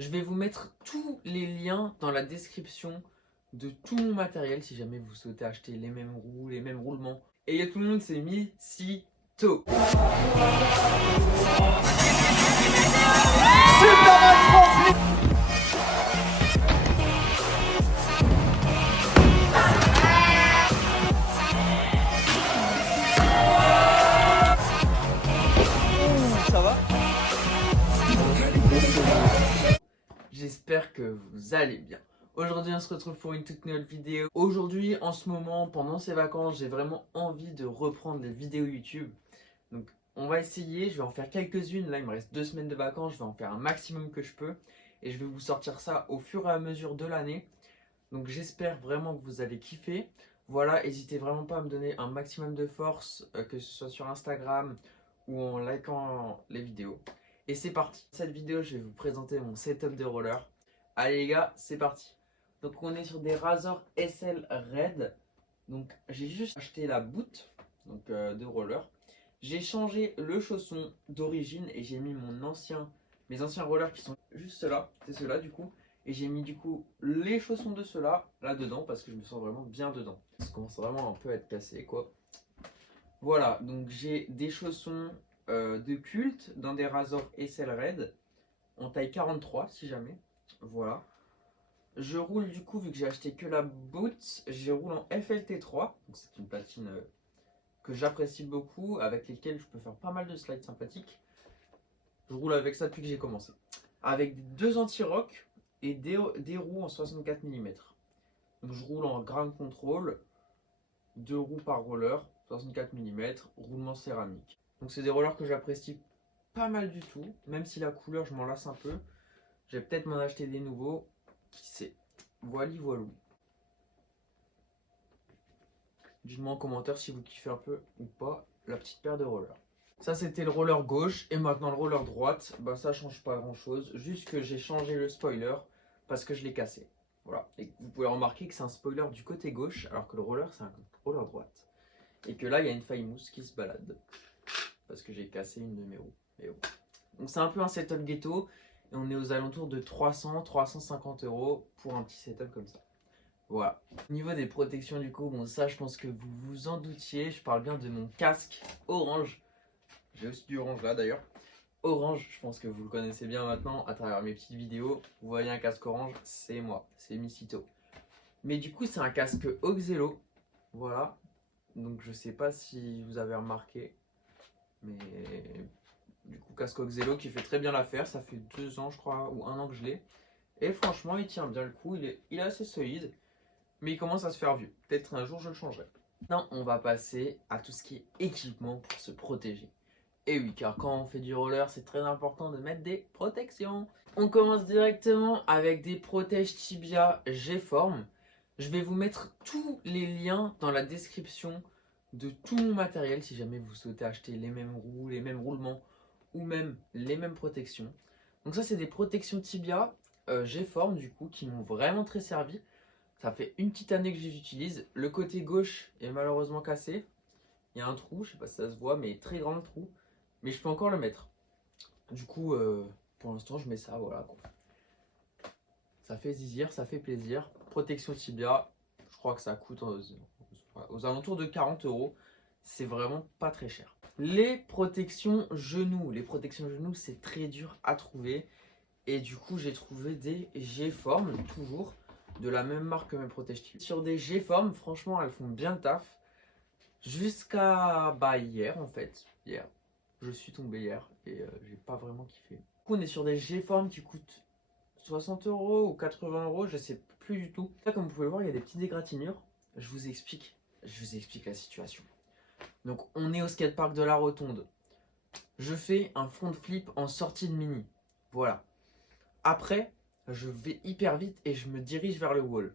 Je vais vous mettre tous les liens dans la description de tout mon matériel si jamais vous souhaitez acheter les mêmes roues, les mêmes roulements. Et tout le monde s'est mis si tôt. Ça va? J'espère que vous allez bien. Aujourd'hui on se retrouve pour une toute nouvelle vidéo. Aujourd'hui en ce moment, pendant ces vacances, j'ai vraiment envie de reprendre les vidéos YouTube. Donc on va essayer, je vais en faire quelques-unes. Là il me reste 2 semaines de vacances, je vais en faire un maximum que je peux. Et je vais vous sortir ça au fur et à mesure de l'année. Donc j'espère vraiment que vous allez kiffer. Voilà, n'hésitez vraiment pas à me donner un maximum de force, que ce soit sur Instagram ou en likant les vidéos. Et c'est parti. Dans cette vidéo, je vais vous présenter mon setup de roller. Allez les gars, c'est parti. Donc on est sur des Razor SL Red. Donc j'ai juste acheté la boot donc, de roller. J'ai changé le chausson d'origine et j'ai mis mes anciens rollers qui sont juste ceux-là. C'est ceux-là du coup. Et j'ai mis du coup les chaussons de ceux-là là-dedans parce que je me sens vraiment bien dedans. Ça commence vraiment un peu à être cassé quoi. Voilà, donc j'ai des chaussons de culte dans des Razor SL Red en taille 43 si jamais. Voilà. Je roule du coup, vu que j'ai acheté que la boot, je roule en FLT3. C'est une platine que j'apprécie beaucoup, avec lesquelles je peux faire pas mal de slides sympathiques. Je roule avec ça depuis que j'ai commencé. Avec 2 anti-rock et des roues en 64 mm. Donc je roule en ground control, 2 roues par roller, 64 mm, roulement céramique. Donc c'est des rollers que j'apprécie pas mal du tout, même si la couleur je m'en lasse un peu. Je vais peut-être m'en acheter des nouveaux, qui sait. Voilà, voilou. Dites-moi en commentaire si vous kiffez un peu ou pas la petite paire de rollers. Ça c'était le roller gauche et maintenant le roller droite, bah ça change pas grand chose, juste que j'ai changé le spoiler parce que je l'ai cassé. Voilà, et vous pouvez remarquer que c'est un spoiler du côté gauche alors que le roller c'est un roller droite. Et que là il y a une faille mousse qui se balade parce que j'ai cassé une de mes roues. Et bon. Donc c'est un peu un setup ghetto et on est aux alentours de 300-350 € pour un petit setup comme ça. Voilà. Au niveau des protections du coup, bon ça je pense que vous vous en doutiez, je parle bien de mon casque orange. J'ai aussi du orange là d'ailleurs. Orange, je pense que vous le connaissez bien maintenant à travers mes petites vidéos. Vous voyez un casque orange, c'est moi, c'est Missito. Mais du coup c'est un casque Oxelo, voilà. Donc je sais pas si vous avez remarqué, mais du coup casque Oxelo qui fait très bien l'affaire. Ça fait 2 ans je crois, ou 1 an que je l'ai. Et franchement il tient bien le coup, il est assez solide. Mais il commence à se faire vieux. Peut-être un jour je le changerai. Maintenant, on va passer à tout ce qui est équipement pour se protéger. Et oui, car quand on fait du roller, c'est très important de mettre des protections. On commence directement avec des protèges tibia G-Form. Je vais vous mettre tous les liens dans la description de tout mon matériel si jamais vous souhaitez acheter les mêmes roues, les mêmes roulements ou même les mêmes protections. Donc ça, c'est des protections tibia G-Form du coup qui m'ont vraiment très servi. Ça fait une petite année que je les utilise. Le côté gauche est malheureusement cassé. Il y a un trou, je sais pas si ça se voit, mais très grand le trou. Mais je peux encore le mettre. Du coup, pour l'instant, je mets ça, voilà. Ça fait zizir, ça fait plaisir. Protection tibia, je crois que ça coûte aux alentours de 40 €. C'est vraiment pas très cher. Les protections genoux. Les protections genoux, c'est très dur à trouver. Et du coup, j'ai trouvé des G-Form, toujours. De la même marque que mes protèges tibia. Sur des G-Form, franchement, elles font bien le taf. Jusqu'à hier en fait. Hier. Je suis tombé hier et j'ai pas vraiment kiffé. Du coup, on est sur des G-Form qui coûtent 60 € ou 80 €, je sais plus du tout. Là, comme vous pouvez le voir, il y a des petites égratignures. Je vous explique la situation. Donc, on est au skatepark de la Rotonde. Je fais un front flip en sortie de mini. Voilà. Après, je vais hyper vite et je me dirige vers le wall.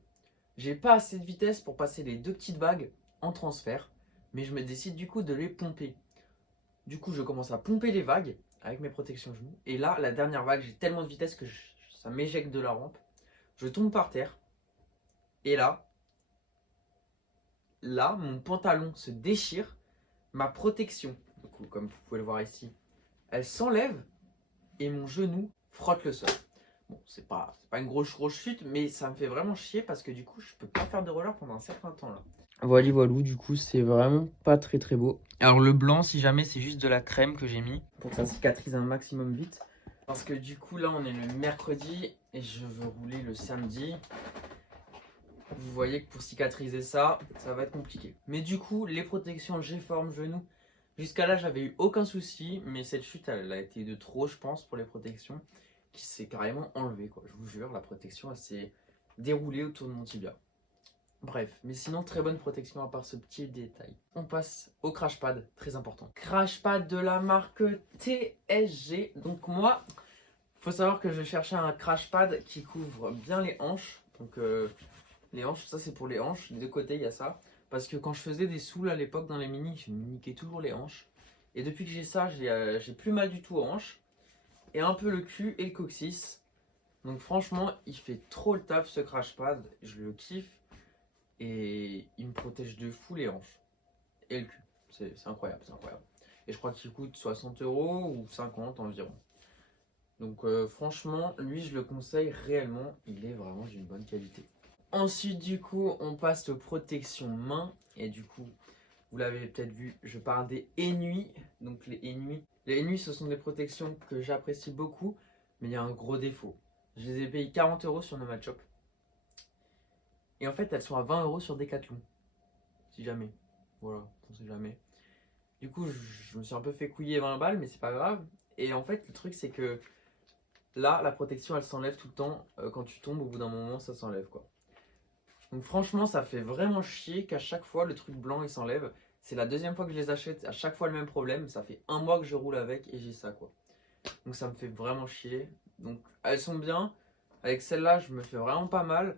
J'ai pas assez de vitesse pour passer les 2 petites vagues en transfert, mais je me décide du coup de les pomper. Du coup, je commence à pomper les vagues avec mes protections genoux. Et là, la dernière vague, j'ai tellement de vitesse que ça m'éjecte de la rampe. Je tombe par terre. Et là, mon pantalon se déchire. Ma protection, du coup, comme vous pouvez le voir ici, elle s'enlève et mon genou frotte le sol. Bon, c'est pas une grosse chute, mais ça me fait vraiment chier parce que du coup, je peux pas faire de roller pendant un certain temps là. Voilà, du coup, c'est vraiment pas très beau. Alors, le blanc, si jamais, c'est juste de la crème que j'ai mis pour que ça cicatrise un maximum vite. Parce que du coup, là, on est le mercredi et je veux rouler le samedi. Vous voyez que pour cicatriser ça, ça va être compliqué. Mais du coup, les protections G-forme genou, jusqu'à là, j'avais eu aucun souci. Mais cette chute, elle a été de trop, je pense, pour les protections, qui s'est carrément enlevée, quoi. Je vous jure, la protection, elle s'est déroulée autour de mon tibia. Bref, mais sinon, très bonne protection à part ce petit détail. On passe au crash pad, très important. Crash pad de la marque TSG. Donc moi, faut savoir que je cherchais un crash pad qui couvre bien les hanches. Donc les hanches, ça c'est pour les hanches. Des deux côtés, il y a ça. Parce que quand je faisais des soules à l'époque dans les mini, je me niquais toujours les hanches. Et depuis que j'ai ça, j'ai plus mal du tout aux hanches. Et un peu le cul et le coccyx. Donc franchement, il fait trop le taf ce crash pad. Je le kiffe. Et il me protège de fou les hanches. Et le cul. C'est incroyable, c'est incroyable. Et je crois qu'il coûte 60 € ou 50 environ. Donc franchement, lui je le conseille réellement. Il est vraiment d'une bonne qualité. Ensuite du coup, on passe aux protections mains. Et du coup, vous l'avez peut-être vu, je parle des Enui. Donc les Enui. Les Enui, ce sont des protections que j'apprécie beaucoup. Mais il y a un gros défaut. Je les ai payés 40 € sur Nomad Shop. Et en fait, elles sont à 20 € sur Decathlon. Si jamais. Voilà, on sait jamais. Du coup, je me suis un peu fait couiller 20 balles, mais c'est pas grave. Et en fait, le truc, c'est que là, la protection, elle s'enlève tout le temps. Quand tu tombes, au bout d'un moment, ça s'enlève, quoi. Donc franchement, ça fait vraiment chier qu'à chaque fois, le truc blanc, il s'enlève. C'est la deuxième fois que je les achète. À chaque fois, le même problème. Ça fait un mois que je roule avec et j'ai ça, quoi. Donc ça me fait vraiment chier. Donc elles sont bien. Avec celle-là, je me fais vraiment pas mal.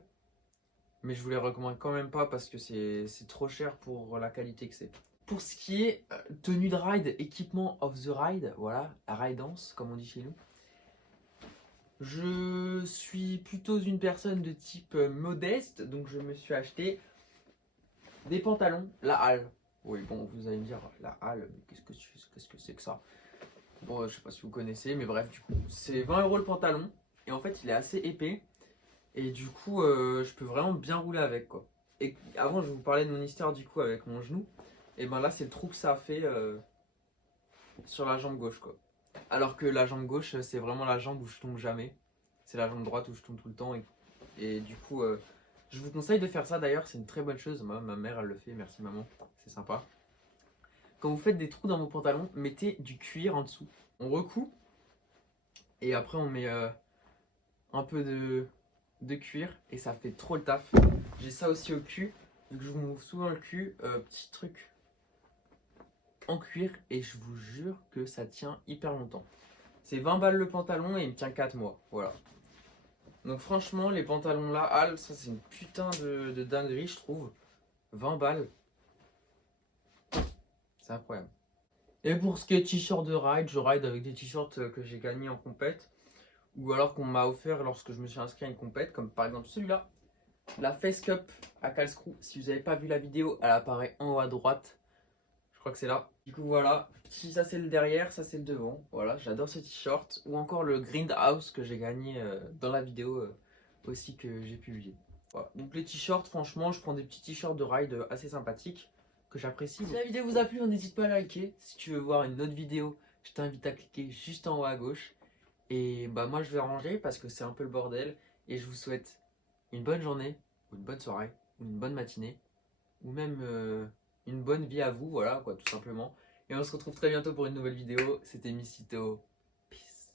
Mais je vous les recommande quand même pas parce que c'est trop cher pour la qualité que c'est. Pour ce qui est tenue de ride, équipement of the ride, voilà, la ride dance comme on dit chez nous. Je suis plutôt une personne de type modeste, donc je me suis acheté des pantalons, la halle. Oui, bon, vous allez me dire, la halle, qu'est-ce que c'est que ça? Bon, je sais pas si vous connaissez, mais bref, du coup, c'est 20 € le pantalon. Et en fait, il est assez épais. Et du coup, je peux vraiment bien rouler avec, quoi. Et avant, je vous parlais de mon histoire du coup avec mon genou. Et ben là, c'est le trou que ça a fait sur la jambe gauche, quoi. Alors que la jambe gauche, c'est vraiment la jambe où je tombe jamais. C'est la jambe droite où je tombe tout le temps. Et du coup, je vous conseille de faire ça d'ailleurs. C'est une très bonne chose. Moi, ma mère, elle le fait. Merci maman. C'est sympa. Quand vous faites des trous dans vos pantalons, mettez du cuir en dessous. On recoud. Et après, on met un peu de cuir et ça fait trop le taf. J'ai ça aussi au cul, vu que je vous montre souvent le cul, petit truc en cuir et je vous jure que ça tient hyper longtemps. C'est 20 balles le pantalon et il me tient 4 mois, voilà. Donc franchement, les pantalons là, Al, ça c'est une putain de dinguerie, je trouve. 20 balles. C'est incroyable. Et pour ce qui est t-shirt de ride, je ride avec des t-shirts que j'ai gagnés en compète. Ou alors qu'on m'a offert lorsque je me suis inscrit à une compète, comme par exemple celui-là. La Face Cup à Karlsruhe. Si vous n'avez pas vu la vidéo, elle apparaît en haut à droite. Je crois que c'est là. Du coup voilà, si ça c'est le derrière, ça c'est le devant. Voilà, j'adore ce t-shirt. Ou encore le Grindhouse que j'ai gagné dans la vidéo aussi que j'ai publié. Voilà. Donc les t-shirts, franchement, je prends des petits t-shirts de ride assez sympathiques que j'apprécie. Si la vidéo vous a plu, n'hésite pas à liker. Si tu veux voir une autre vidéo, je t'invite à cliquer juste en haut à gauche. Et bah moi je vais ranger parce que c'est un peu le bordel. Et je vous souhaite une bonne journée, ou une bonne soirée, ou une bonne matinée, ou même une bonne vie à vous, voilà quoi, tout simplement. Et on se retrouve très bientôt pour une nouvelle vidéo. C'était Missito. Peace.